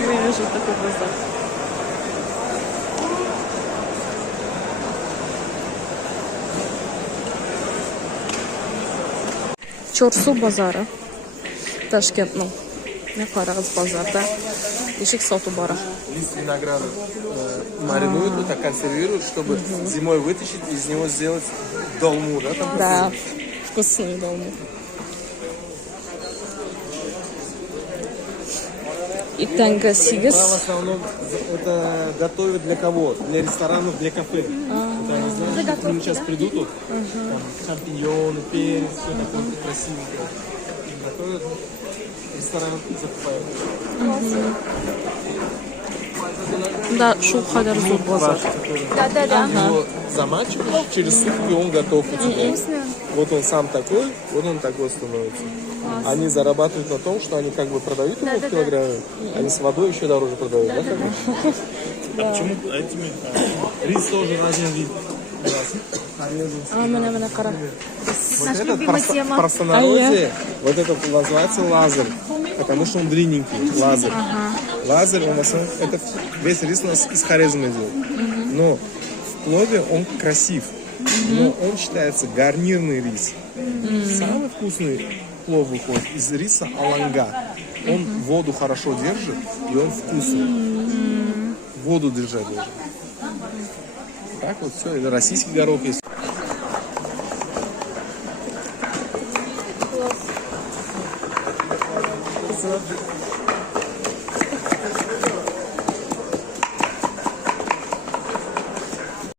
Впервые вижу такой базар. Чорсу базары. Ташкентның. Ne қарағыз базарда. Ешек сату бара. Лист винограда маринуют, вот так консервируют, чтобы зимой вытащить и из него сделать долму, да? Там Да, вкусную долму. И танго сигас. в основном это готовят для кого? Для ресторанов, для кафе. Вот они знают, что к ним сейчас придут, вот, там, шампиньоны, перец, все такое красивенькое. Готовят, рестораны закупают. Да, шу қадар зор базар. Да. Его замачиваешь через сутки, и он готов у тебя. Вот он сам такой, вот он такой становится. Они зарабатывают на том, что они как бы продают его в килограмме, они с водой еще дороже продают, да? Как бы? А почему этими? Рис тоже один вид. Міне қара. Вот этот простонародье, вот этот называется лазер, потому что он длинненький, лазер. Лазер, он в основном, это весь рис у нас из Хорезма идет. Но в плове он красив, но он считается гарнирный рис. Самый вкусный плов выходит из риса аланга. Он воду хорошо держит, и он вкусный. Воду держать должен. Так вот все, это российский горох есть.